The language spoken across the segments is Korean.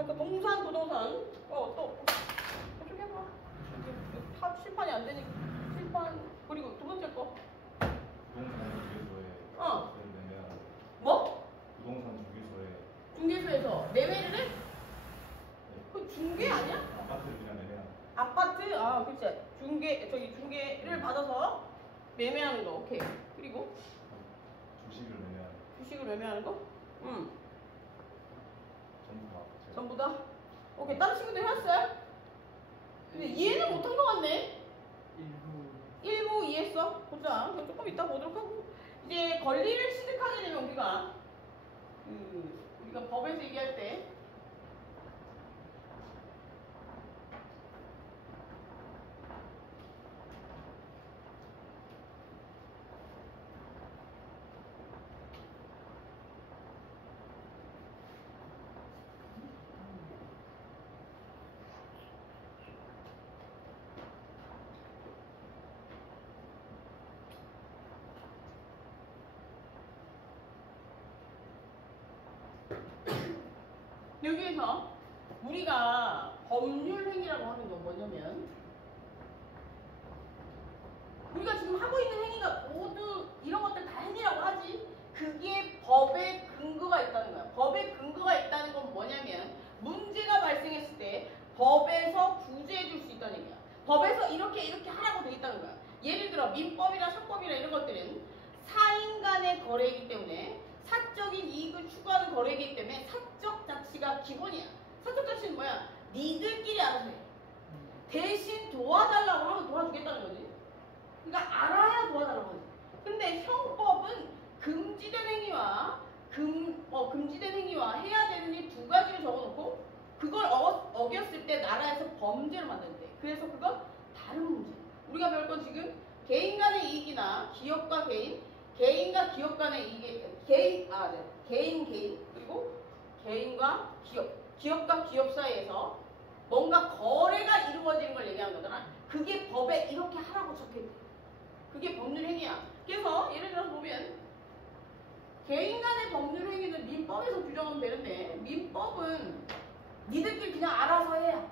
그러니까 동산, 부동산. 또 어떻게 해봐. 다 칠판이 안 되니까 칠판. 그리고 두 번째 거. 부동산 중개소에 매매하는. 뭐? 부동산 중개소에. 중개소에서 매매를 해? 그 중개 아니야? 아파트를 그냥 매매하는. 아파트? 아, 그렇지. 중개를 받아서 매매하는 거. 오케이. 그리고 주식을 매매하는. 주식을 매매하는 거? 응. 전부 다. 전부 다? 오케이. 다른 친구들 해왔어요? 근데 이해는 못한 것 같네. 일부 이해했어? 보자. 그럼 조금 이따 보도록 하고. 이제 권리를 취득하게 되면 우리가 법에서 얘기할 때 여기에서 우리가 법률 행위라고 하는 건 뭐냐면 우리가 지금 하고 있는 행위가 모두 이런 것들 다 행위라고 하지. 그게 법에 근거가 있다는 거야. 법에 근거가 있다는 건 뭐냐면 문제가 발생했을 때 법에서 구제해 줄 수 있다는 얘기야. 법에서 이렇게 하라고 돼 있다는 거야. 예를 들어 민법이나 상법이나 이런 것들은 사인 간의 거래이기 때문에 사적인 이익을 추구하는 거래이기 때문에 사적 자치가 기본이야. 사적 자치는 뭐야? 니들끼리 알아서 해. 대신 도와달라고 하면 도와주겠다는 거지. 그러니까 알아야 도와달라고 하지. 근데 형법은 금지된 행위와 금지된 행위와 해야 되는 일 두 가지를 적어놓고 그걸 어겼을 때 나라에서 범죄를 만든대. 그래서 그건 다른 문제. 우리가 배울 건 지금 개인 간의 이익이나 기업과 개인과 기업 간의 이익이 개인 그리고 개인과 기업과 기업 사이에서 뭔가 거래가 이루어지는 걸 얘기하는 거잖아. 그게 법에 이렇게 하라고 적혀있대. 그게 법률 행위야. 그래서 예를 들어서 보면 개인 간의 법률 행위는 민법에서 규정하면 되는데 민법은 니들끼리 그냥 알아서 해야.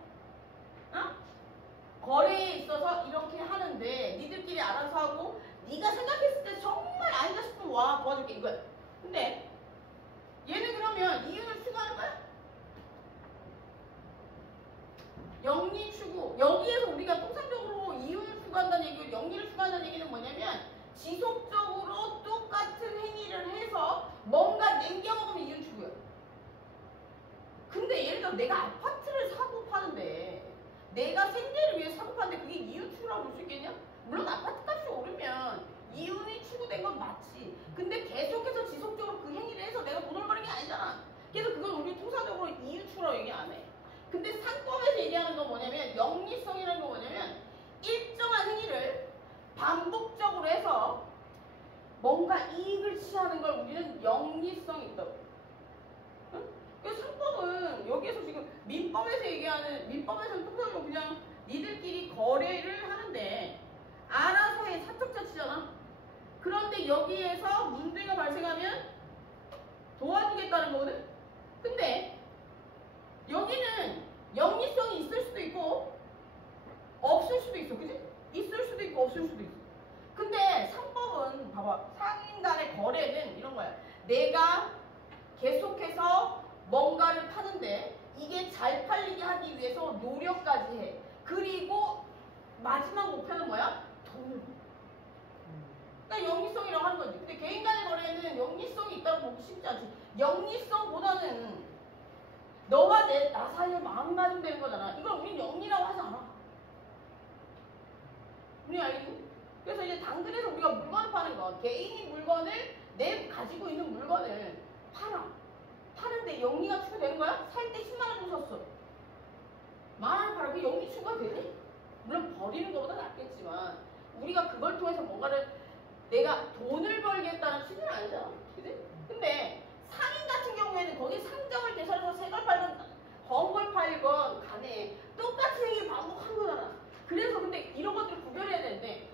거래에 있어서 이렇게 하는데 니들끼리 알아서 하고 네가 생각했을 때 정말 아니다 싶으면 와 도와줄게 이거야. 근데 얘는 그러면 이윤을 추구하는 거야? 영리 추구. 여기에서 우리가 통상적으로 이윤을 추구한다는 얘기고 영리를 추구한다는 얘기는 뭐냐면 지속적으로 똑같은 행위를 해서 뭔가 남겨먹으면 이윤 추구야. 근데 예를 들어 내가 아파트를 사고 파는데 내가 생계를 위해 사고 파는데 그게 이윤 추구라고 볼 수 있겠냐? 물론 아파트 값이 오르면 이윤이 추구된 건 맞지. 근데 계속해서 지속적으로 그 행위를 해서 내가 돈을 버는 게 아니잖아. 그래서 그건 우리 통상적으로 이윤 추구라고 얘기 안 해. 근데 상법에서 얘기하는 건 뭐냐면 영리성이라는 건 뭐냐면 일정한 행위를 반복적으로 해서 뭔가 이익을 취하는 걸 우리는 영리성이 있다고. 응? 그래서 상법은 여기에서 지금 민법에서는 통상적으로 그냥 니들끼리 거래를 하는데 알아서의 사적 자치잖아. 그런데 여기에서 문제가 발생하면 도와주겠다는 거거든. 근데 여기는 영리성이 있을 수도 있고 없을 수도 있어. 그지? 있을 수도 있고 없을 수도 있어. 근데 상법은 봐봐. 상인 간의 거래는 이런 거야. 내가 계속해서 뭔가를 파는데 이게 잘 팔리게 하기 위해서 노력까지 해. 그리고 마지막 목표는 뭐야? 돈을 벌. 그러니까 영리성이라고 하는 거지. 근데 개인 간의 거래는 영리성이 있다고 보기 쉽지 않지. 영리성보다는 너와 나 사이에 마음가짐 되는 거잖아. 이걸 우린 영리라고 하지 않아. 우리 알겠니? 그래서 이제 당근에서 우리가 물건을 파는 거, 개인이 물건을 가지고 있는 물건을 파는데 영리가 추구되는 거야? 살 때 10만 원 주고 샀어. 만 원 팔아. 그게 영리 추구가 되니? 물론 버리는 것보다 낫겠지만 우리가 그걸 통해서 뭔가를 내가 돈을 벌겠다는 취지는 아니잖아. 그지? 근데 상인 같은 경우에는 거기 상점을 개설해서 새 걸 팔건 헌 걸 팔건 간에 똑같은 행위를 반복한 거잖아. 그래서 근데 이런 것들을 구별해야 되는데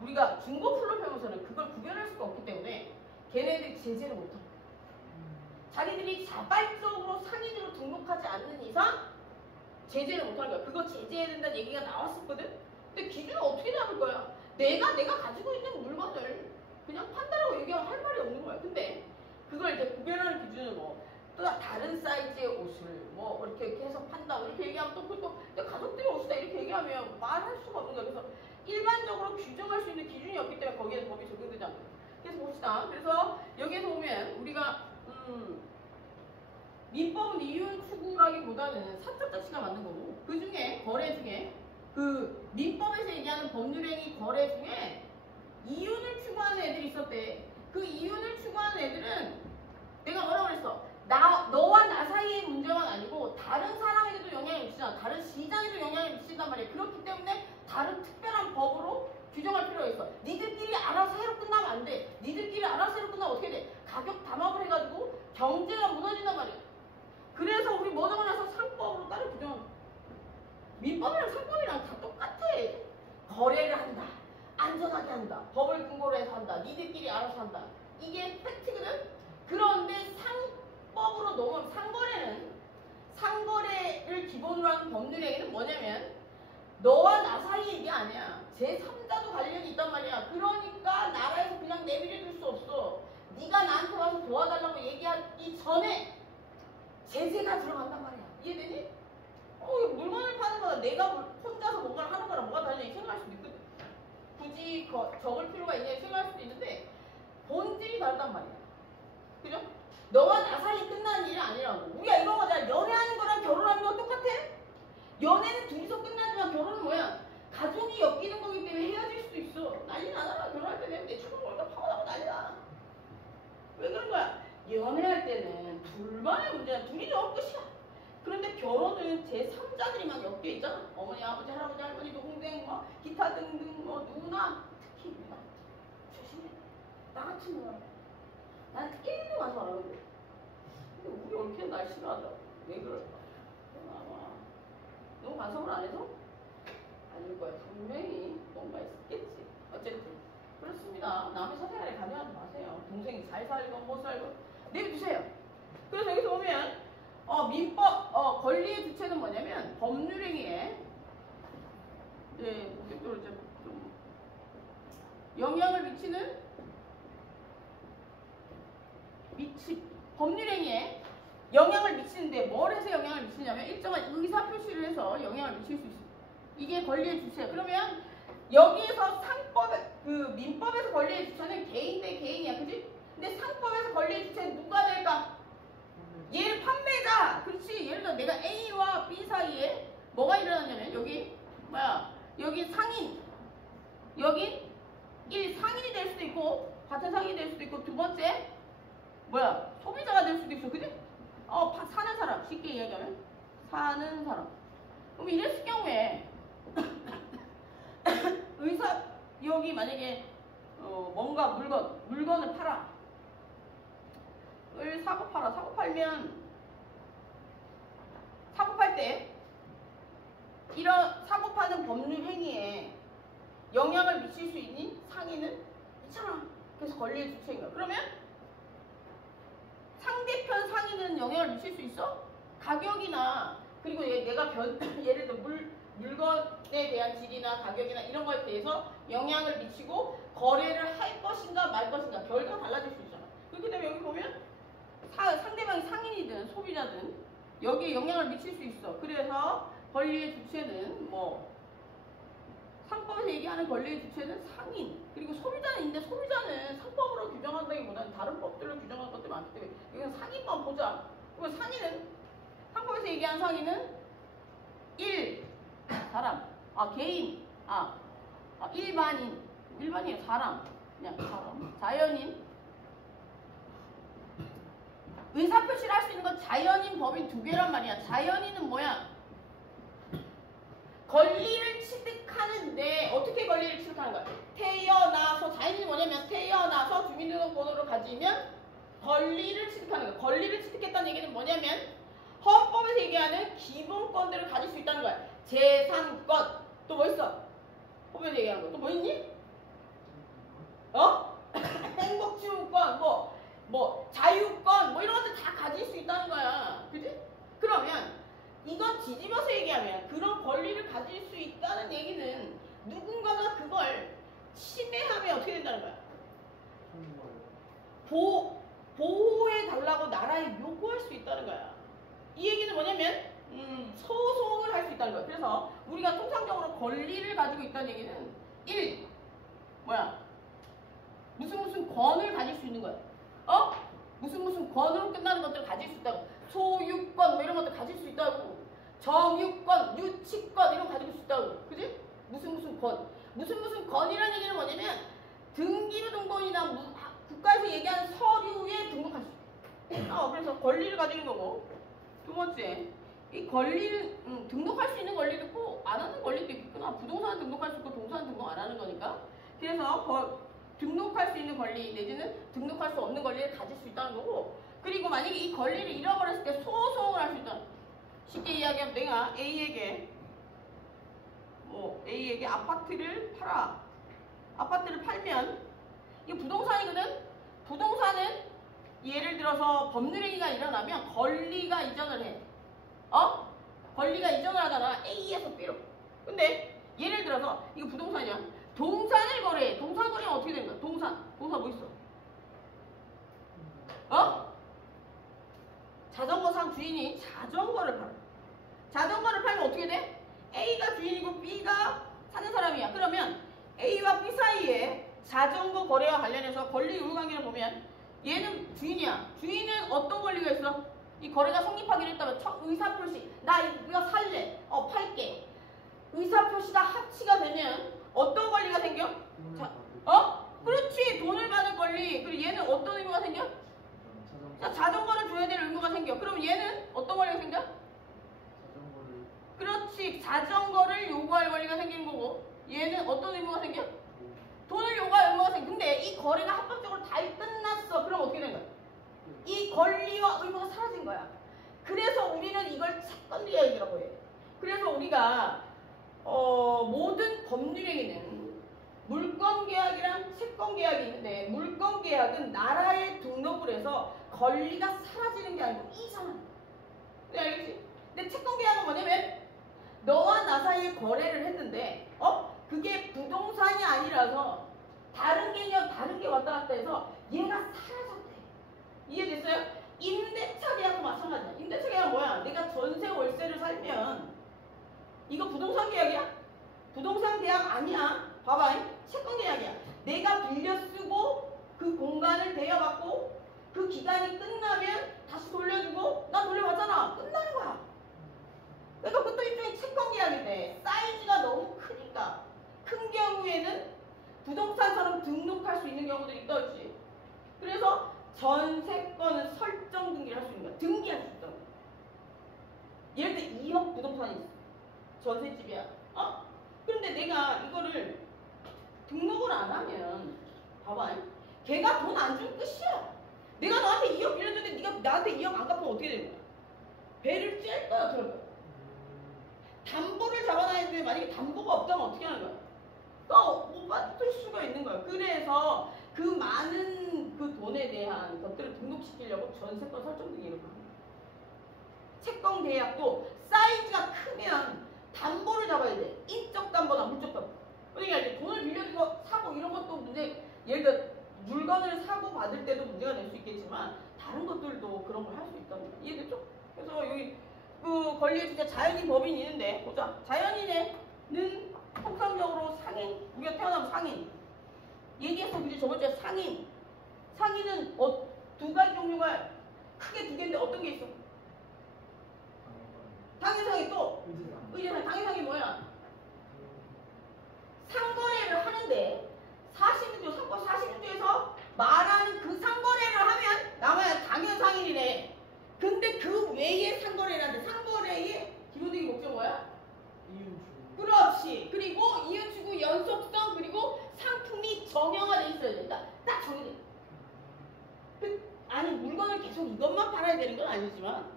우리가 중고 플랫폼에서는 그걸 구별할 수가 없기 때문에 걔네들이 제재를 못하는 거야. 자기들이 자발적으로 상인으로 등록하지 않는 이상 제재를 못하는 거야. 그거 제재해야 된다는 얘기가 나왔었거든. 근데 기준은 어떻게 잡을 거야? 내가 가지고 있는 물건을 그냥 판다라고 얘기하면 할 말이 없는 거야. 근데 그걸 이제 구별하는 기준은 또 다른 사이즈의 옷을 이렇게 해서 판다 이렇게 얘기하면 또 가족들의 옷이다 이렇게 얘기하면 말할 수가 없는 거야. 그래서 일반적으로 규정할 수 있는 기준이 없기 때문에 거기에 법이 적용되지 않는 거야. 그래서 봅시다. 그래서 여기에서 보면 우리가 민법은 이윤 추구라기보다는 사적 자치가 맞는 거고, 그 중에 거래 중에 그 민법에서 얘기하는 법률행위 거래 중에 이윤을 추구하는 애들이 있었대. 그 이윤을 추구하는 애들은 내가 뭐라고 그랬어? 너와 나 사이의 문제만 아니고 다른 사람에게도 영향을 미치잖아. 다른 시장에도 영향을 미친단 말이야. 그렇기 때문에 다른 특별한 법으로 규정할 필요가 있어. 니들끼리 알아서 해로 끝나면 안 돼. 니들끼리 알아서 해로 끝나면 어떻게 돼? 가격 담합을 해가지고 경제가 무너진단 말이야. 그래서 우리 뭐 적어놔서 상법으로 따로 규정. 민법이랑 상법이랑 다 똑같아. 거래를 한다. 안전하게 한다. 법을 근거로 해서 한다. 니들끼리 알아서 한다. 이게 팩트거든? 그런데 상법으로 넘어오면 상거래를 기본으로 하는 법률행위는 뭐냐면 너와 나 사이의 얘기 아니야. 제3자도 관련이 있단 말이야. 그러니까 나라에서 그냥 내버려 둘 수 없어. 네가 나한테 와서 도와달라고 얘기하기 전에 제재가 들어간단 말이야. 이해되니? 물건을 파는 거나 내가 혼자서 뭔가를 하는 거랑 뭐가 다르냐 생각할 수도 있거든. 굳이 적을 필요가 있냐 생각할 수도 있는데 본질이 다르단 말이야. 그죠? 너와 나 사이 끝나는 일이 아니라고. 우리가 이런 거잖아. 연애하는 거랑 결혼하는 거 똑같아? 연애는 둘이서 끝나지만 결혼은 뭐야? 가족이 엮이는 거기 때문에 헤어질 수도 있어. 난리 나잖아. 결혼할 때 되면 내 축을 월급 파고 나고 난리나. 왜 그런 거야? 연애할 때는 둘만의 문제야. 둘이죠. 끝이야. 그런데 결혼은 제3자들이 막 엮여 있잖아. 어머니, 아버지, 할아버지, 할머니, 동생, 기타 등등, 누나. 특히 누나. 조심해. 나 같은 누나. 난 특히 1년 와서 알았는데. 근데 우리 옳게는 날 싫어하더라고. 왜 그럴까? 너무 반성을 안 해서? 아닐 거야. 분명히 뭔가 있겠지. 어쨌든 그렇습니다. 남의 사생활에 관여하지 마세요. 동생이 잘 살고 못 살고 내비두세요. 그래서 여기서 보면 민법 권리의 주체는 뭐냐면 법률행위에 좀 영향을 미치는 법률행위에 영향을 미치는데 뭘 해서 영향을 미치냐면 일정한 의사표시를 해서 영향을 미칠 수 있어. 이게 권리의 주체야. 그러면 여기에서 민법에서 권리의 주체는 개인 대 개인이야. 그지? 근데 상법에서 권리의 주체는 누가 될까? 얘를 판매자. 그렇지. 예를 들어 내가 A와 B 사이에 뭐가 일어났냐면 여기 상인. 여긴 1. 상인이 될 수도 있고 같은 상인이 될 수도 있고 두 번째 소비자가 될 수도 있어. 그지? 사는 사람. 쉽게 이야기하면 사는 사람. 그럼 이랬을 경우에 여기 만약에 뭔가 물건을 팔아. 사고 팔아. 사고 팔 때 이런 사고 파는 법률 행위에 영향을 미칠 수 있는 상인은 있잖아. 그래서 권리의 주체인 거야. 그러면 상대편 상인은 영향을 미칠 수 있어? 가격이나 그리고 내가 예를 들어 물건에 대한 질이나 가격이나 이런 거에 대해서 영향을 미치고 거래를 할 것인가 말 것인가 결과가 달라질 수 있잖아. 그렇기 때문에 여기 보면 상대방이 상인이든 소비자든 여기에 영향을 미칠 수 있어. 그래서 권리의 주체는 상법에서 얘기하는 권리의 주체는 상인 그리고 소비자는 있는데 소비자는 상법으로 규정한다기보다는 다른 법들로 규정한 것들이 많기 때문에 여기서 상인만 보자. 그러면 상인은 상법에서 얘기하는 상인은 1. 사람 개인 일반인 사람 그냥 사람 자연인 의사표시를 할 수 있는 건 자연인 법인 두 개란 말이야. 자연인은 뭐야? 권리를 취득하는데 어떻게 권리를 취득하는 거야? 자연인이 뭐냐면 태어나서 주민등록번호를 가지면 권리를 취득하는 거야. 권리를 취득했다는 얘기는 뭐냐면 헌법에서 얘기하는 기본권들을 가질 수 있다는 거야. 재산권 또 뭐 있어? 헌법에서 얘기하는 거 또 뭐 있니? 행복지원권 뭐 자유권 뭐 이런 것들 다 가질 수 있다는 거야. 그지? 그러면 이건 뒤집어서 얘기하면 그런 권리를 가질 수 있다는 얘기는 누군가가 그걸 침해하면 어떻게 된다는 거야? 보호해 달라고 나라에 요구할 수 있다는 거야. 이 얘기는 뭐냐면 소송을 할 수 있다는 거야. 그래서 우리가 통상적으로 권리를 가지고 있다는 얘기는 1. 뭐야? 무슨 권을 가질 수 있는 거야. 무슨 권으로 끝나는 것들을 가질 수 있다고. 소유권 뭐 이런 것들 가질 수 있다고. 정유권, 유치권 이런 거 가지고 수 있다고. 그지? 무슨 권. 무슨 권이라는 얘기는 뭐냐면 등기부 등본이나 국가에서 얘기하는 서류에 등록할 수 있어. 그래서 권리를 가지는 거고. 두 번째, 이 권리를 등록할 수 있는 권리도 있고 안 하는 권리도 있구나. 부동산은 등록할 수 있고 동산은 등록 안 하는 거니까. 그래서 등록할 수 있는 권리 내지는 등록할 수 없는 권리를 가질 수 있다는 거고. 그리고 만약에 이 권리를 잃어버렸을 때 소송을 할 수 있다. 쉽게 이야기하면 내가 A에게 아파트를 팔아. 아파트를 팔면 이게 부동산이거든. 부동산은 예를 들어서 법률행위가 일어나면 권리가 이전을 해. 권리가 이전을 하잖아. A에서 B로. 근데 예를 들어서 이거 부동산이야. 동산을 거래해. 동산 거래는 어떻게 되는 거야? 동산 뭐 있어? 자전거상 주인이 자전거를 팔아. 자전거를 팔면 어떻게 돼? A가 주인이고 B가 사는 사람이야. 그러면 A와 B 사이에 자전거 거래와 관련해서 권리 요구 관계를 보면 얘는 주인이야. 주인은 어떤 권리가 있어? 이 거래가 성립하기로 했다면 의사표시. 나 이거 살래. 팔게. 의사표시가 합치가 되면 어떤 권리가 생겨? 그렇지. 돈을 받을 권리. 그리고 얘는 어떤 의무가 생겨? 자전거를 줘야 될 의무가 생겨. 그럼 얘는 어떤 권리가 생겨? 그렇지. 자전거를 요구할 권리가 생기는 거고 얘는 어떤 의무가 생겨? 돈을 요구할 의무가 생겨. 근데 이 거래가 합법적으로 다 끝났어. 그럼 어떻게 되는 거야? 이 권리와 의무가 사라진 거야. 그래서 우리는 이걸 채권계약이라고 해. 그래서 우리가 모든 법률행위는 물권계약이랑 채권계약이 있는데 물권계약은 나라에 등록을 해서 권리가 사라지는 게 아니고 이전하는 거야. 네, 알겠지? 근데 채권계약은 뭐냐면 너와 나 사이에 거래를 했는데 그게 부동산이 아니라서 다른 개념 다른 게 왔다 갔다 해서 얘가 사라졌대. 이해됐어요? 임대차 계약도 마찬가지야. 임대차 계약은 뭐야? 내가 전세 월세를 살면 이거 부동산 계약이야? 부동산 계약 아니야. 봐봐. 채권 계약이야. 내가 빌려 쓰고 그 공간을 대여받고 그 기간이 끝나면 다시 돌려주고 나 돌려받잖아. 끝나는 거야. 그러니까 그것도 일종의 채권 계약인데 사이즈가 너무 크니까 큰 경우에는 부동산처럼 등록할 수 있는 경우도 있다 그렇지. 그래서 전세권은 설정 등기를 할 수 있는 거야. 등기할 수 있다고. 예를 들어 2억 부동산이 있어. 전셋집이야. 그런데 내가 이거를 등록을 안 하면 봐봐. 걔가 돈 안 주면 끝이야. 내가 너한테 2억 빌려줬는데 네가 나한테 2억 안 갚으면 어떻게 되는 거야? 배를 찔 거야. 그럴 거야. 담보를 잡아놔야 되는데 만약에 담보가 없다면 어떻게 하는 거야? 못 받을 수가 있는 거야. 그래서 그 많은 그 돈에 대한 것들을 등록시키려고 전세권 설정 등기를 하는 거야. 채권 계약도 사이즈가 크면 담보를 잡아야 돼. 인적 담보나 물적 담보. 그러니까 이제 돈을 빌려주고 사고 이런 것도 문제. 예를 들어 물건을 사고 받을 때도 문제가 될 수 있겠지만 다른 것들도 그런 걸 할 수 있다는 거야. 이해됐죠? 그래서 여기 그 권리의 주제 자연인 법인이 있는데 보자. 자연인은 통상적으로 상인. 우리가 태어나면 상인. 얘기해서 이제 저번 주에 상인. 상인은 두 가지 종류가 크게 두 개인데 어떤 게 있어? 당해상이 또 의제상. 당해상이 뭐야? 상거래를 하는데 40인조 40인조에서 말하는 그 상거래를 하면 남아야 당해상인이래. 근데 그 외에 상거래를 하는데 상거래의 기본적인 목적 뭐야? 이윤추구. 그렇지. 그리고 이윤추구 연속성 그리고 상품이 정형화돼 있어야 된다. 딱 정해져. 아니 물건을 계속 이것만 팔아야 되는 건 아니지만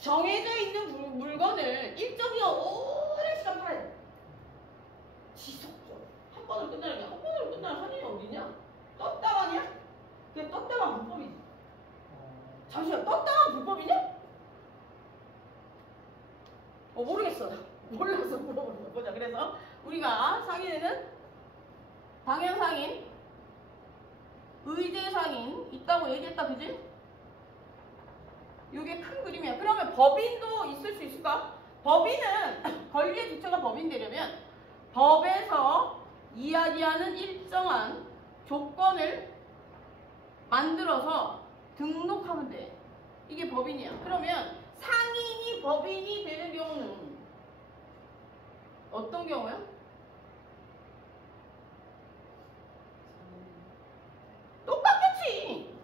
정해져 있는 물건을 일정 기간 오랜 시간 팔아야 돼. 지속적으로. 한 번으로 끝나는 게 한 번으로 끝나는 할인이 어디냐? 떴다가냐? 그게 떴다가 떴다가 불법이지. 잠시만, 떴다가 불법이냐? 모르겠어. 몰라서 물어보는 거자. 그래서 우리가 상인에는 당연상인, 의제상인 있다고 얘기했다, 그지? 이게 큰 그림이야. 그러면 법인도 있을 수 있을까? 법인은 권리의 주체가 법인 되려면 법에서 이야기하는 일정한 조건을 만들어서 등록하면 돼. 이게 법인이야. 그러면 상인이 법인이 되는 경우는 어떤 경우야? 똑같겠지.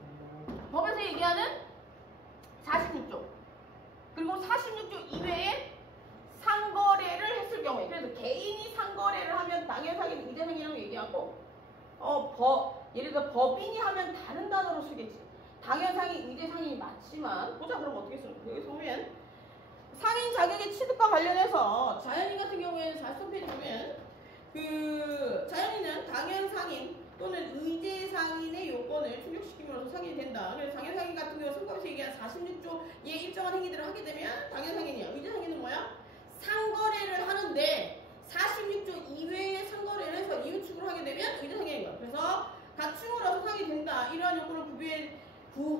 법에서 얘기하는 46조 그리고 46조 이외에 상거래를 했을 경우에, 그래서 개인이 상거래를 하면 당연상인, 의제상인이라고 얘기하고 예를 들어 법인이 하면 다른 단어로 쓰겠지. 당연상인, 의제상인이 맞지만 보자. 그럼 어떻게 쓰는 거야? 여기 보면 상인 자격의 취득과 관련해서 자연인 같은 경우에는 43페이지 보면 그 자연인은 당연상인 또는 의제상인의 요건을 충족시킴으로써 상인이 된다. 그래서 당연상인 같은 경우 선법에서 얘기한 46조의 일정한 행위들을 하게 되면 당연상인이야. 의제상인은 뭐야? 상거래를 하는데 46조 이외의 상거래를 해서 이유축을 하게 되면 의제상인인 거야. 그래서 가충으로서 상이 된다. 이러한 요건을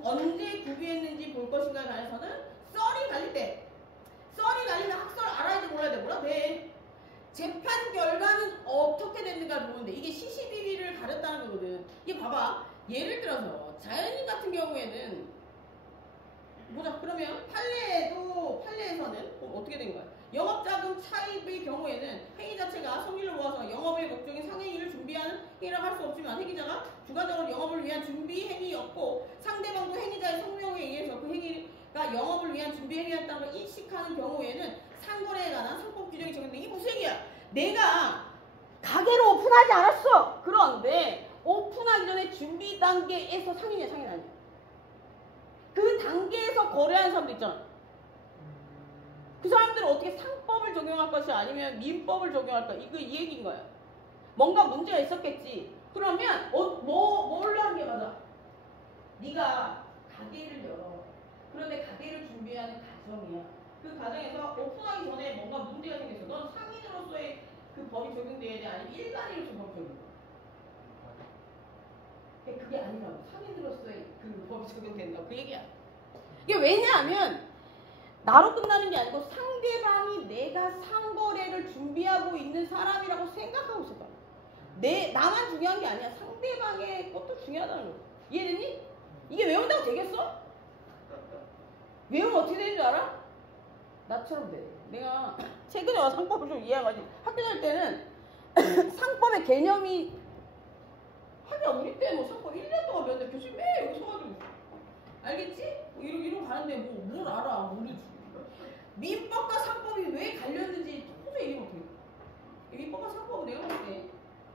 언제 구비했는지 볼 것인가에 관해서는 썰이 달릴 때, 썰이 달리면 학설 알아야 돼, 몰라야 돼? 몰라 돼. 재판 결과는 어떻게 됐는가 보는데 이게 시시비비를 가렸다는 거거든. 이게 봐봐. 예를 들어서 자연인 같은 경우에는 보자. 그러면 판례에서는 어떻게 된 거야? 영업자금 차입의 경우에는 행위 자체가 성질을 모아서 영업의 목적인 상행위를 준비하는 행위라고 할 수 없지만 행위자가 주관적으로 영업을 위한 준비 행위였고 상대방도 행위자의 성명에 의해서 그 행위가 영업을 위한 준비 행위였다는 걸 인식하는 경우에는 상거래에 관한 상법 규정이 적용돼. 이게 무슨 얘기야? 내가 가게를 오픈하지 않았어. 그런데 오픈하기 전에 준비 단계에서 상인이야, 상인 아니야? 그 단계에서 거래하는 사람도 있잖아. 그 사람들은 어떻게 상법을 적용할 것이 아니면 민법을 적용할까? 이 얘기인 거야. 뭔가 문제가 있었겠지. 그러면 뭘로 하는 게 맞아? 네가 가게를 열어. 그런데 가게를 준비하는 과정이야. 그 과정에서 오픈하기 전에 뭔가 문제가 생겼어. 넌 상인으로서의 그 법이 적용돼야 돼? 아니면 일반인으로서 법이 적용돼? 그게 아니라고. 상인으로서의 그 법이 적용된다고. 그 얘기야. 이게 왜냐하면 나로 끝나는 게 아니고 상대방이 내가 상거래를 준비하고 있는 사람이라고 생각하고 있을 거야. 나만 중요한 게 아니야. 상대방의 것도 중요하다는 거야. 이해됐니? 이게 외운다고 되겠어? 외우면 어떻게 되는 줄 알아? 나처럼 돼. 내가 최근에 와서 상법을 좀 이해해가지고 학교 다닐 때는 상법의 개념이 하기야 우리 때 뭐 상법 1년 동안 배웠는데 교수님 매 여기 서가지고 알겠지? 뭐 이러고 가는데 뭘 알아? 모르지. 민법과 상법이 왜 갈렸는지 도저히 이해 못해. 민법과 상법은 내가 볼 때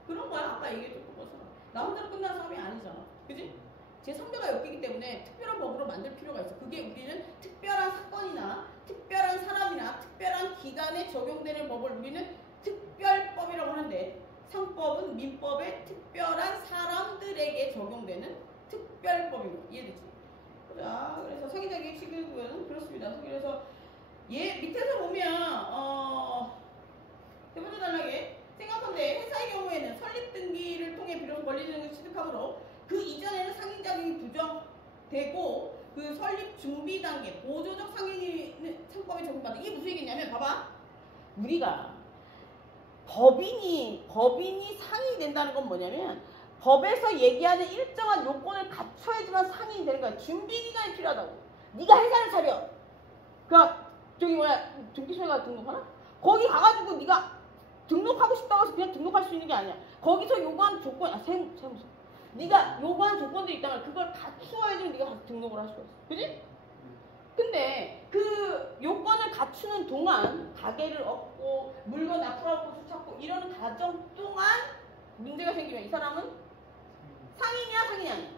그런 거야. 아까 얘기했던 것처럼 나 혼자로 끝나는 사람이 아니잖아. 그지? 제3자가 엮이기 때문에 특별한 법으로 만들 필요가 있어. 그게 우리는 특별한 사건이나 특별한 사람이나 특별한 기간에 적용되는 법을 우리는 특별법이라고 하는데 상법은 민법에 특별한 사람들에게 적용되는 특별법입니다. 이해되지? 자, 그래서 상인자격의 취급은 그렇습니다. 그래서 밑에서 보면 세 번째 단락에 생각한데 회사의 경우에는 설립 등기를 통해 비로소 권리 등을 취득하므로 그 이전에는 상인 자격이 부정되고 그 설립 준비 단계 보조적 상인이 상법에 적용받는. 이게 무슨 얘기냐면 봐봐. 우리가 법인이 상인이 된다는 건 뭐냐면 법에서 얘기하는 일정한 요건을 갖춰야지만 상인이 되는 거야. 준비 기간이 필요하다고. 네가 회사를 차려. 그러니까 등기소에가 등록하나? 거기 가가지고 네가 등록하고 싶다고 해서 그냥 등록할 수 있는 게 아니야. 거기서 요구하는 조건, 세무서. 네가 요구하는 조건들이 있다면 그걸 갖추어야지 네가 가서 등록을 할 수가 있어. 그지? 근데 그 요건을 갖추는 동안 가게를 얻고 물건 납품하고 수찾고 이러는 과정 동안 문제가 생기면 이 사람은 상인이야, 상인이 아니야?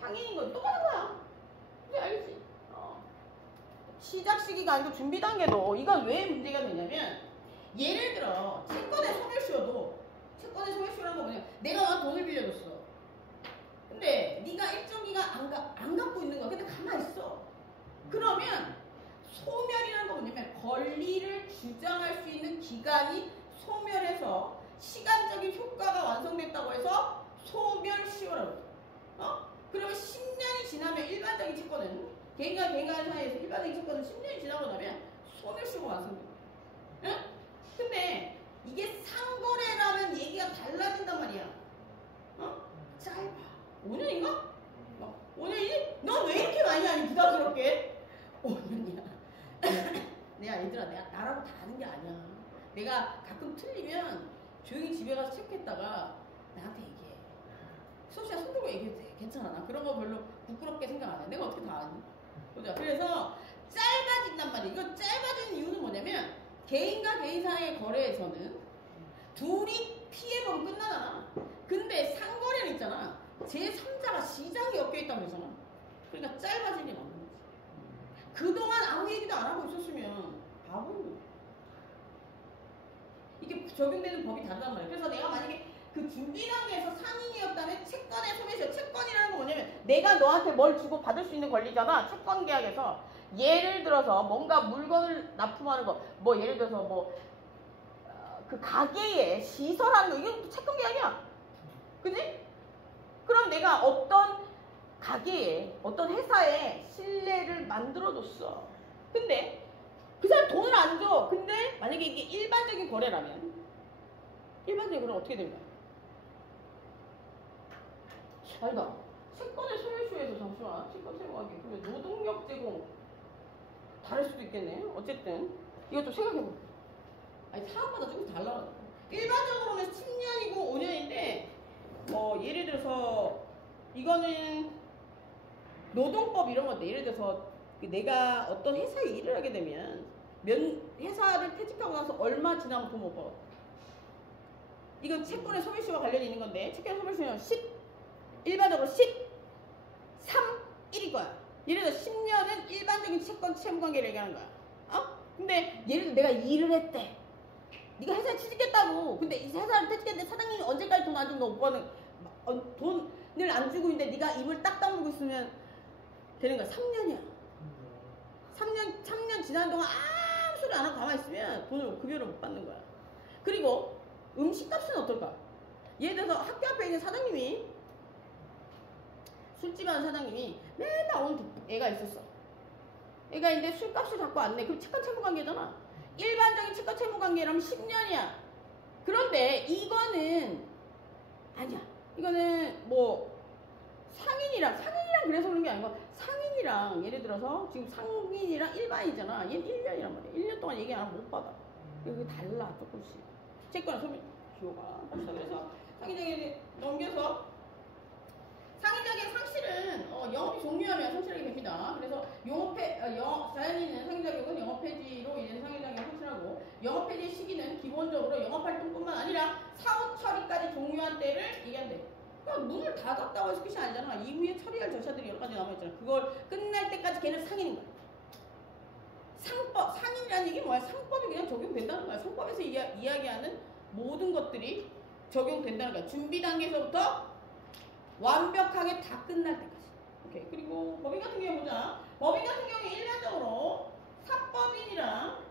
상인인 거지. 똑같은 거야. 그게 알지? 시작 시기가 아니고 준비 단계도 이건 왜 문제가 되냐면 예를 들어 채권의 소멸시효도 채권의 소멸시효라는 거 뭐냐? 내가 돈을 빌려줬어. 근데 네가 일정 기간 안 갖고 있는 거야. 근데 가만히 있어. 그러면 소멸이라는 건 뭐냐면 권리를 주장할 수 있는 기간이 소멸해서 시간적인 효과가 완성됐다고 해서 소멸시효라고 해요. 그러면 10년이 지나면 일반적인 채권은 개인과 사이에서 일반적인 채권은 10년이 지나고 나면 소멸시효가 완성돼요. 응? 근데 이게 상거래라면 얘기가 달라진단 말이야. 짧아. 5년인가? 5년이지? 넌 왜 이렇게 많이 하니? 부담스럽게. 5년이야. 내가 얘들아, 내가 나라고 다 아는 게 아니야. 내가 가끔 틀리면 조용히 집에 가서 체크했다가 나한테 얘기해. 수업시간 손 들고 얘기해도 돼. 괜찮아. 나 그런 거 별로 부끄럽게 생각 안 해. 내가 어떻게 다 아니? 보자. 그래서 짧아진단 말이야. 이거 짧아지는 이유는 뭐냐면 개인과 개인 사이의 거래에서는 둘이 피해보면 끝나잖아. 근데 상거래는 있잖아. 제3자가 시장에 엮여있다고 했잖아. 그러니까 짧아지는 게 맞는 거지. 그동안 아무 얘기도 안 하고 있었으면 바보인 거야. 이게 적용되는 법이 다르단 말이야. 그래서 내가 만약에 그 준비 단계에서 상인이었다면 채권의 소매시효. 채권이라는 건 뭐냐면 내가 너한테 뭘 주고 받을 수 있는 권리잖아. 채권 계약에서. 예를 들어서 뭔가 물건을 납품하는 거. 뭐 예를 들어서 뭐 그 가게에 시설하는 거. 이건 채권 계약이야. 그지? 그럼 내가 어떤 가게에 어떤 회사에 신뢰를 만들어줬어. 근데 그 사람 돈을 안 줘. 근데 만약에 이게 일반적인 거래라면 일반적인 거래는 어떻게 될까? 아니다. 채권의 소멸시효에서 잠시만. 채권 채무관계. 그러면 노동력 제공 다를 수도 있겠네. 어쨌든 이거 좀 생각해봐. 아니 사업마다 조금 달라. 일반적으로는 10년이고 5년인데 예를 들어서 이거는 노동법 이런 건데 예를 들어서 내가 어떤 회사에 일을 하게 되면 회사를 퇴직하고 나서 얼마 지나면 돈 못 벌어. 이건 채권의 소멸시효와 관련이 있는 건데 채권의 소멸시효는 일반적으로 1일 거야. 예를 들어 10년은 일반적인 채권 채무관계를 얘기하는 거야. 근데 예를 들어 내가 일을 했대. 네가 회사에 취직했다고. 근데 이 회사를 퇴직했는데 사장님이 언제까지 돈 안 주면 너 오빠는 돈을 안 주고 있는데 네가 입을 딱 다물고 있으면 되는 거야. 3년이야. 3년 지난 동안 아무 소리 안 하고 가만히 있으면 돈을 급여를 못 받는 거야. 그리고 음식값은 어떨까? 예를 들어서 학교 앞에 있는 사장님이 술집 하는 사장님이 맨날 오는 애가 있었어. 애가 있는데 술값을 자꾸 안 내. 그럼 채권 채무관계잖아. 일반적인 채권 채무관계라면 10년이야. 그런데 이거는 아니야. 이거는 뭐 상인이랑 그래서 그런 게 아니고 상인이랑 예를 들어서 지금 상인이랑 일반이잖아. 얘는 1년이란 말이야. 1년 동안 얘기 안 하면 못 받아. 이게 달라 조금씩. 채권의 소멸시효가. 그래서 상인에게 넘겨서 상인자계 상실은 영업이 종료하면 상실하게 됩니다. 그래서 자연인은 상인자격은 영업 폐지로 인해 상인자격을 상실하고 영업 폐지 시기는 기본적으로 영업활동뿐만 아니라 사후 처리까지 종료한 때를 얘기한대. 그러니까 문을 닫았다고 해서 끝이 아니잖아. 이후에 처리할 절차들이 여러 가지 남아있잖아. 그걸 끝날 때까지 걔는 상인인 거야. 상인이라는 얘기 뭐야? 상법이 그냥 적용된다는 거야. 상법에서 이야기하는 모든 것들이 적용된다는 거야. 준비 단계에서부터 완벽하게 다 끝날 때까지. 오케이. 그리고 법인 같은 경우 보자. 법인 같은 경우에 일반적으로 사법인이랑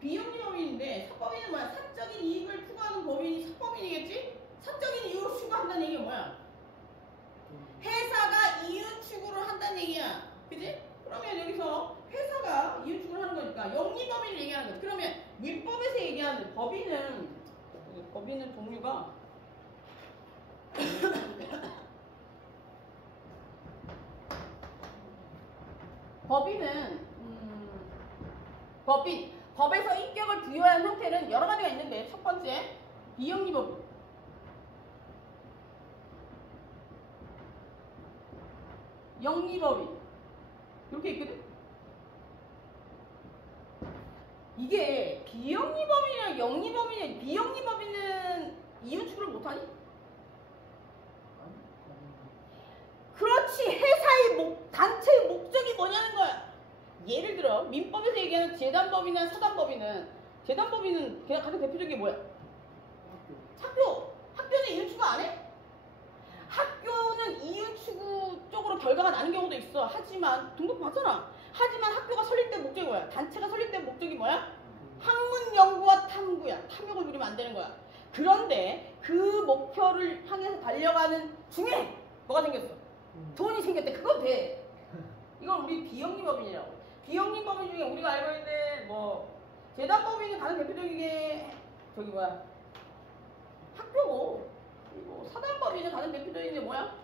비영리 법인인데 사법인은 뭐야? 사적인 이익을 추구하는 법인이 사법인이겠지? 사적인 이익을 추구한다는 얘기가 뭐야? 회사가 이윤 추구를 한다는 얘기야. 그지? 그러면 여기서 회사가 이윤 추구를 하는 거니까 영리법인을 얘기하는 거지. 그러면 율법에서 얘기하는 법인은 종류가 법에서 인격을 부여한 형태는 여러 가지가 있는데 첫 번째 비영리법인. 영리법인 이렇게 있거든. 이게 비영리법인이랑 영리법인이 비영리법인은 이윤 추구를 못하니? 그렇지. 회사의 단체의 목적이 뭐냐는 거야. 예를 들어 민법에서 얘기하는 재단법인이나 사단법인은 그냥 가장 대표적인 게 뭐야? 학교는 이윤 추구 안 해? 학교는 이윤 추구 쪽으로 결과가 나는 경우도 있어. 하지만 등록 받잖아. 하지만 학교가 설립된 목적이 뭐야? 단체가 설립된 목적이 뭐야? 학문 연구와 탐구야. 탐욕을 누리면 안 되는 거야. 그런데 그 목표를 향해서 달려가는 중에 뭐가 생겼어? 돈이 생겼대. 그건 돼. 이건 우리 비영리법인이라고. 비영리법인 중에 우리가 알고 있는 뭐 재단법인이 가장 대표적인 게 저기 뭐야? 학교고. 그리고 사단법인이 가장 대표적인 게 뭐야?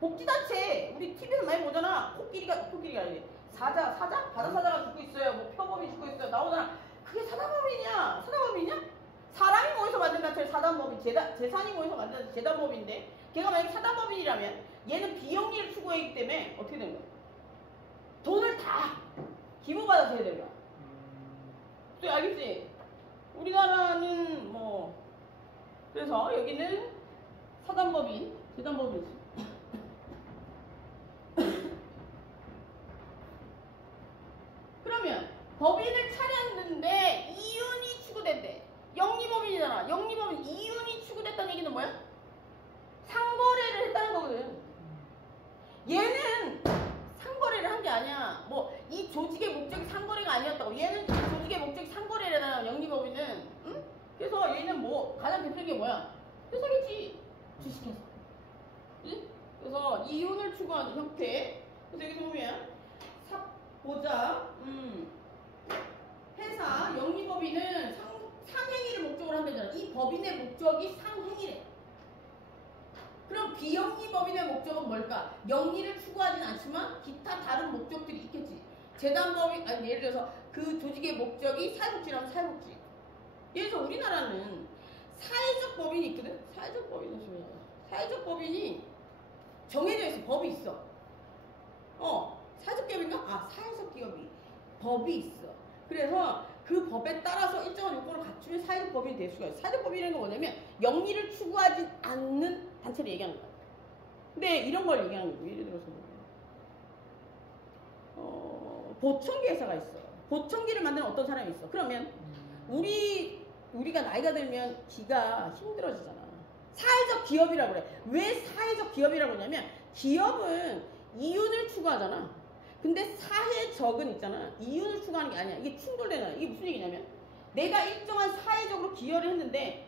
복지단체. 우리 TV에서 많이 보잖아. 코끼리가 아니지. 사자? 바다사자가 죽고 있어요. 뭐 표범이 죽고 있어요. 나오잖아. 그게 사단법인이야. 사단법인이냐? 사람이 모여서 만든 단체를 사단법인, 재산이 모여서 만든 단체 재단법인인데 걔가 만약에 사단법인이라면 얘는 비영리를 추구하기 때문에 어떻게 되는 거야? 돈을 다 기부받아서 해야 되는 거야. 또 알겠지? 우리나라는 뭐 그래서 여기는 사단법인, 재단법인이지. 그러면 법인을 차렸는데 이윤이 추구된대. 영리법인이잖아. 영리법인 이윤이 추구됐다는 얘기는 뭐야? 상거래를 했다는 거거든. 얘는 상거래를 한 게 아니야. 뭐 이 조직의 목적이 상거래가 아니었다고. 얘는 이 조직의 목적이 상거래라는 영리법인은. 응? 그래서 얘는 뭐 가장 대표적인 게 뭐야? 회사겠지. 주식회사. 응? 그래서 이윤을 추구하는 형태. 그래서 여기서 보면 보자. 회사 영리법인은 상행위를 목적으로 한다잖아. 이 법인의 목적이 상행위래. 그럼 비영리법인의 목적은 뭘까? 영리를 추구하진 않지만 기타 다른 목적들이 있겠지. 재단법인, 아니 예를 들어서 그 조직의 목적이 사회복지라면 사회복지. 예를 들어서 우리나라는 사회적 법인이 있거든? 사회적 법인은 뭐야? 사회적 법인이 정해져 있어. 법이 있어. 사회적 기업인가? 아, 사회적 기업이. 법이 있어. 그래서 그 법에 따라서 일정한 요건을 갖추면 사회적 법인이 될 수가 있어. 사회적 법인이라는 건 뭐냐면 영리를 추구하지 않는 단체를 얘기하는 거야. 근데 이런 걸 얘기하는 거고. 예를 들어서 보청기 회사가 있어. 보청기를 만드는 어떤 사람이 있어. 그러면 우리가 나이가 들면 기가 힘들어지잖아. 사회적 기업이라고 그래. 왜 사회적 기업이라고 그러냐면 기업은 이윤을 추구하잖아. 근데 사회적은 있잖아. 이윤을 추구하는 게 아니야. 이게 충돌되잖아. 이게 무슨 얘기냐면 내가 일정한 사회적으로 기여를 했는데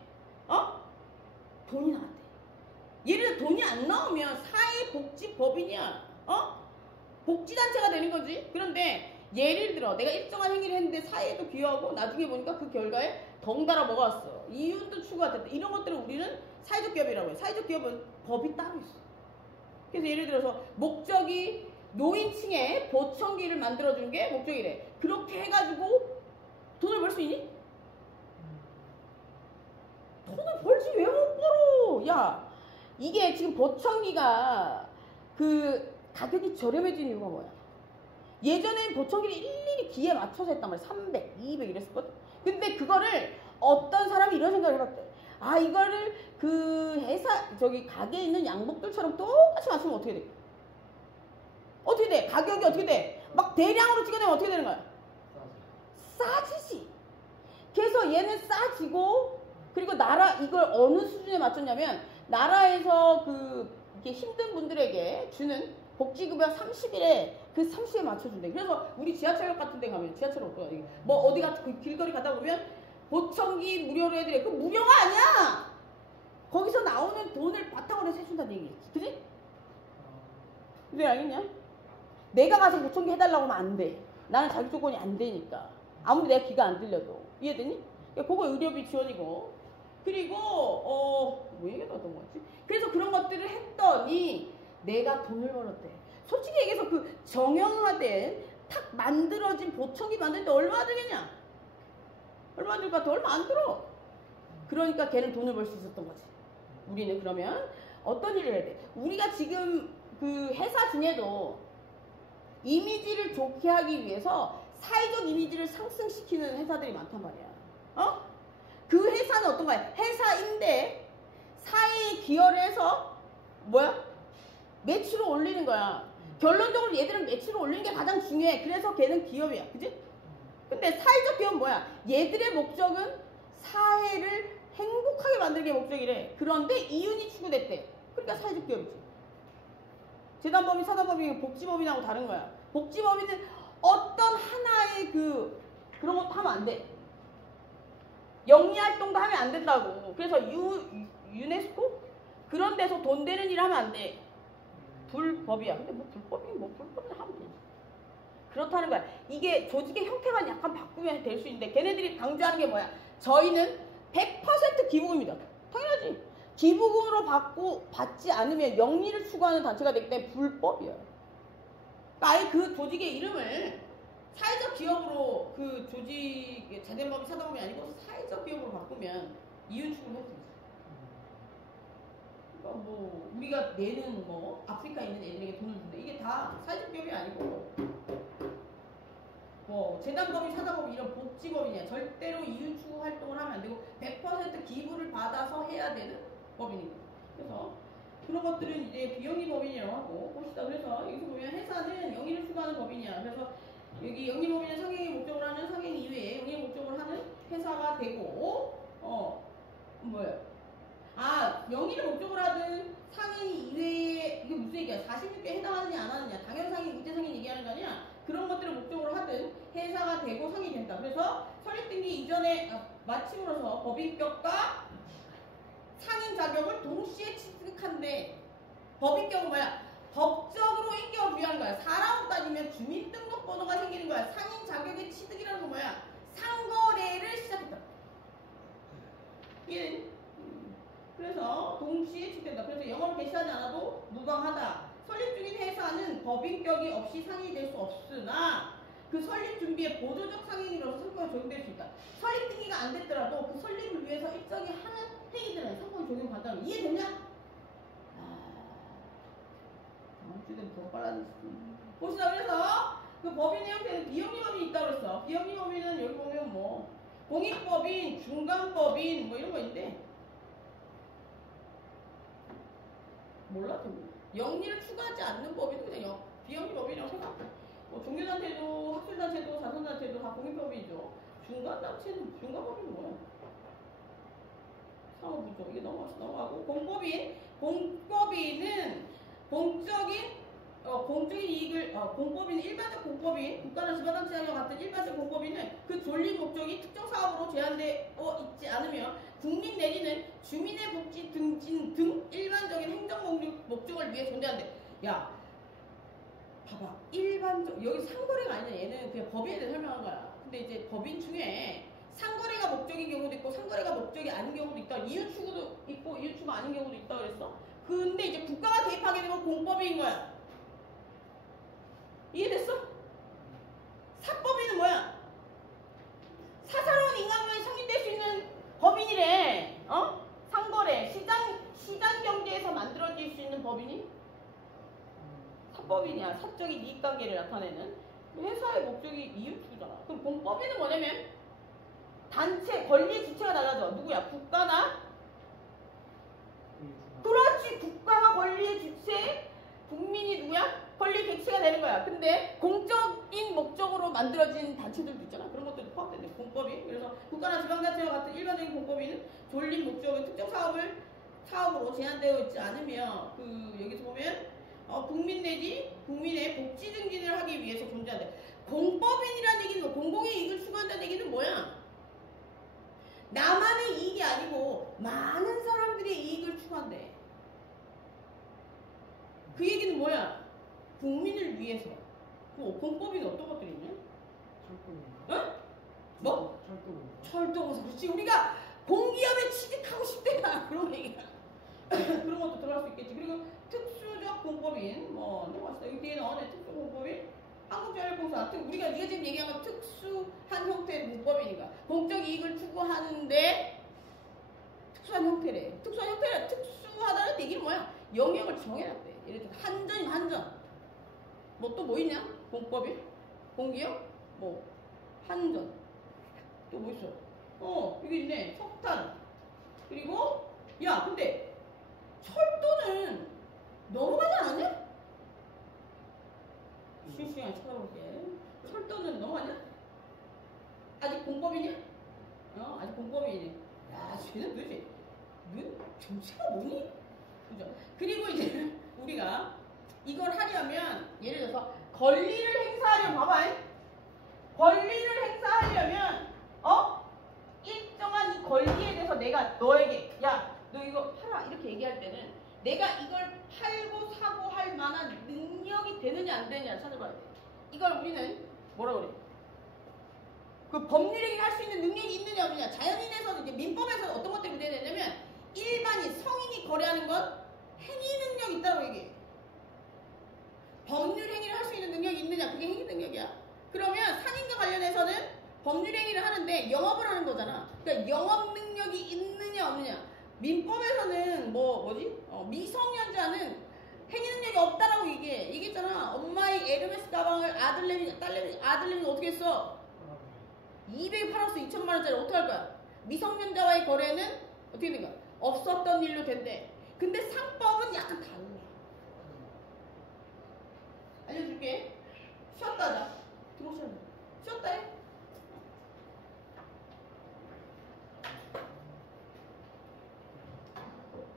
돈이 나왔대. 예를 들어 돈이 안 나오면 사회복지법인이야. 복지단체가 되는 거지. 그런데 예를 들어 내가 일정한 행위를 했는데 사회에도 기여하고 나중에 보니까 그 결과에 덩달아 뭐가 왔어. 이윤도 추구가 됐다. 이런 것들을 우리는 사회적 기업이라고 해. 사회적 기업은 법이 따로 있어. 그래서 예를 들어서 목적이 노인층에 보청기를 만들어주는 게 목적이래. 그렇게 해가지고 돈을 벌 수 있니? 돈을 벌지 왜 못 벌어? 야, 이게 지금 보청기가 그 가격이 저렴해진 이유가 뭐야? 예전엔 보청기를 일일이 기에 맞춰서 했단 말이야. 300, 200 이랬었거든. 근데 그거를 어떤 사람이 이런 생각을 해봤대. 아, 이거를 그 가게에 있는 양복들처럼 똑같이 맞추면 어떻게 돼? 어떻게 돼? 가격이 어떻게 돼? 막 대량으로 찍어내면 어떻게 되는 거야? 싸지지. 그래서 얘는 싸지고, 그리고 이걸 어느 수준에 맞췄냐면 나라에서 이게 힘든 분들에게 주는 복지급여 30일에 그 30에 맞춰준대. 그래서 우리 지하철역 같은 데 가면 지하철 어디 길거리 가다 보면 보청기 무료로 해드려. 그 무료가 아니야. 거기서 나오는 돈을 바탕으로 해서 해준다는 얘기겠지. 그지? 왜 알겠냐? 내가 가서 보청기 해달라고 하면 안 돼. 나는 자기 조건이 안 되니까. 아무리 내가 귀가 안 들려도. 이해되니? 그거 의료비 지원이고. 그리고 뭐 얘기했던 거지? 그래서 그런 것들을 했더니 내가 돈을 벌었대. 솔직히 얘기해서 그 정형화된 탁 만들어진 보청기 만드는데 얼마나 들겠냐? 얼마 들까? 얼마 안 들어. 그러니까 걔는 돈을 벌 수 있었던 거지. 우리는 그러면 어떤 일을 해야 돼? 우리가 지금 그 회사 중에도 이미지를 좋게 하기 위해서 사회적 이미지를 상승시키는 회사들이 많단 말이야. 그 회사는 어떤 거야? 회사인데 사회에 기여를 해서 매출을 올리는 거야. 결론적으로 얘들은 매출을 올리는 게 가장 중요해. 그래서 걔는 기업이야. 그지? 근데 사회적 기업은 뭐야? 얘들의 목적은 사회를 행복하게 만들게 목적이래. 그런데 이윤이 추구됐대. 그러니까 사회적 기업이지. 재단법인, 사단법인, 복지법인하고 다른 거야. 복지법인은 어떤 하나의 그런 것도 하면 안 돼. 영리활동도 하면 안 된다고. 그래서 유네스코? 그런 데서 돈 되는 일 하면 안 돼. 불법이야. 근데 뭐 불법이긴 뭐 불법이나 하면 되지. 그렇다는 거야. 이게 조직의 형태만 약간 바꾸면 될 수 있는데 걔네들이 강조하는 게 뭐야? 저희는 100% 기부금이다. 당연하지. 기부금으로 받지 않으면 영리를 추구하는 단체가 되기 때문에 불법이야. 그러니까 아예 그 조직의 이름을 사회적 기업으로 그 조직 재단법인 사단법이 아니고 사회적 기업으로 바꾸면 이윤 추구를 해도 되지. 그러니까 뭐 우리가 내는 뭐 아프리카에 있는 애들에게 돈을 준다. 이게 다 사회적 기업이 아니고 뭐 재단법인 사단법인 이런 복지법이냐 절대로 이윤 추구 활동을 하면 안 되고 100% 기부를 받아서 해야 되는 법인입니다. 그래서 그런 것들은 이제 비영리 법인이라고 하고 봅시다. 그래서 여기서 보면 회사는 영리를 추구하는 법인이야. 그래서 여기 영리 법인은 상행의 목적으로 하는 상행 이외에 영리 목적으로 하는 회사가 되고 영리를 목적으로 하든 상행 이외에 이게 무슨 얘기야? 46개에 해당하느냐 안 하느냐 당연 상행, 우대 상행 얘기하는 거 아니야? 그런 것들을 목적으로 하든 회사가 되고 상이 된다. 그래서 설립 등기 이전에 마침으로써 법인격과 상인 자격을 동시에 취득한데 법인격은 뭐야? 법적으로 인격을 부여하는 거야. 사람으로 따지면 주민등록번호가 생기는 거야. 상인 자격의 취득이라는 건 뭐야? 상거래를 시작했다. 얘는 그래서 동시에 취득된다. 그래서 영업을 개시하지 않아도 무방하다. 설립 중인 회사는 법인격이 없이 상인이 될 수 없으나 그 설립 준비에 보조적 상인으로서 상법에 적용될 수 있다. 설립 등기가 안 됐더라도 그 설립을 위해서 일정히 하는 행위들은 상법에 적용받는다면 이해됐냐? 다음 주는 더 빨라졌어. 봅시다. 그래서 그 법인의 형태는 비영리 법인이 있다고 그랬어. 비영리 법인은 여기 보면 뭐 공익법인, 중간법인 뭐 이런 거 있는데 몰라도 영리를 추구하지 않는 법인은 그냥 비영리 법인이라고 생각해. 뭐 종교단체도 학술단체도 자선단체도 다 공익법인이죠. 중간단체는 중간법인은 뭐야? 사업부죠. 이게 넘어가고 공법인은 공적인 이익을 공법인 일반적 공법인 국가나 지방단체와 같은 일반적 공법인은 그 존립 목적이 특정 사업으로 제한되어 있지 않으며 국민 내지는 주민의 복지 등진 등 일반적인 행정 목적을 위해 존재한대. 야, 봐봐. 일반적 여기 상거래가 아니야. 얘는 그냥 법인에 대해 설명한 거야. 근데 이제 법인 중에 상거래가 목적인 경우도 있고 상거래가 목적이 아닌 경우도 있다. 이윤 추구도 있고 이윤 추구 아닌 경우도 있다 그랬어. 근데 이제 국가가 개입하게 되면 공법인 거야. 이해됐어? 사법인은 뭐야? 사사로운 인간관계 성립될 수 있는 법인이래. 상거래, 시장 경제에서 만들어질 수 있는 법인이 사법인이야. 사적인 이익관계를 나타내는. 회사의 목적이 이윤 추구잖아. 그럼 공법인은 뭐냐면 단체, 권리의 주체가 달라져. 누구야? 국가나? 그렇지. 국가가 권리의 주체, 국민이 누구야? 권리 객체가 되는 거야. 근데 공적인 목적으로 만들어진 단체들도 있잖아. 그런 것들도 포함되는 공법인. 그래서 국가나 지방단체와 같은 일반적인 공법인은 존립 목적은 특정 사업으로 제한되어 있지 않으며 여기서 보면 국민 내지 국민의 복지 증진을 하기 위해서 존재한다. 공법인이라는 얘기는 공공의 이익을 추구한다는 얘기는 뭐야? 나만의 이익이 아니고 많은 사람들의 이익을 추구한대. 그 얘기는 뭐야? 국민을 위해서. 공법인은 어떤 것들이 있냐? 철도공사. 응? 뭐? 철도공사. 그렇지. 우리가 공기업에 취직하고 싶대나 그런 얘기야. 그런 것도 들어갈 수 있겠지. 그리고 특수적 공법인 넘어갔어. 여기 뒤에 나오네. 특수공법인. 한국전력공사. 우리가 네가 지금 얘기한 건 특수한 형태의 공법이니까 공적 이익을 추구하는데 특수한 형태래. 특수하다는 얘기는 뭐야? 영역을 정해놨대. 예를 들어 한전이면 한전. 뭐 있냐? 공법인? 공기업? 한전. 또 뭐 있어? 여기 있네. 석탄. 그리고 야, 근데 철도는 넘어가지 않았냐? 실시간에 찾아볼게. 철도는 넘어가냐? 아직 공법이냐? 아직 공법이네. 야, 쟤는 도대체 정체가 뭐니? 그죠? 그리고 이제 우리가 이걸 권리를 행사하려면 봐봐. 권리를 행사하려면 일정한 이 권리에 대해서 내가 너에게 야 너 이거 팔아 이렇게 얘기할 때는 내가 이걸 팔고 사고 할 만한 능력이 되느냐 안 되느냐를 찾아봐야 돼. 이걸 우리는 뭐라 그래? 그 법률행위를 할 수 있는 능력이 있느냐 없느냐. 자연인에서는 이제 민법에서는 어떤 것 때문에 되냐면 일반인 성인이 거래하는 건 행위 능력이 있다고 얘기해. 법률 행위를 할 수 있는 능력이 있느냐 그게 행위 능력이야. 그러면 상인과 관련해서는 법률 행위를 하는데 영업을 하는 거잖아. 그러니까 영업 능력이 있느냐 없느냐. 민법에서는 미성년자는 행위 능력이 없다라고 얘기했잖아. 엄마의 에르메스 가방을 아들내미가 어떻게 했어? 200에 팔았어. 2천만 원짜리 어떻게 할 거야? 미성년자와의 거래는 어떻게 된 거야? 없었던 일로 된대. 근데 상법은 약간 달라. 알려줄게. 쉬었다 하자. 들어오셔야 돼. 쉬었다 해.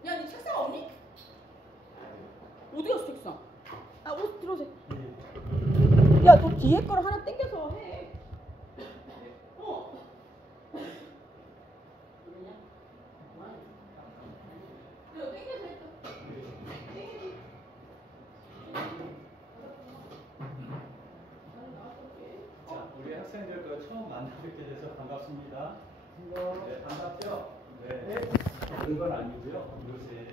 야, 니 책상 없니? 어디 갔어 책상? 아, 옷 들어오세요. 야, 너 뒤에 거를 하나 땡겨서 해. 그러냐? 그래, 땡겨서 했어. 땡겨지. 자, 우리 학생들 처음 만나뵙게 돼서 반갑습니다. 네, 반갑죠? 네. 그런 건 아니고요. 요새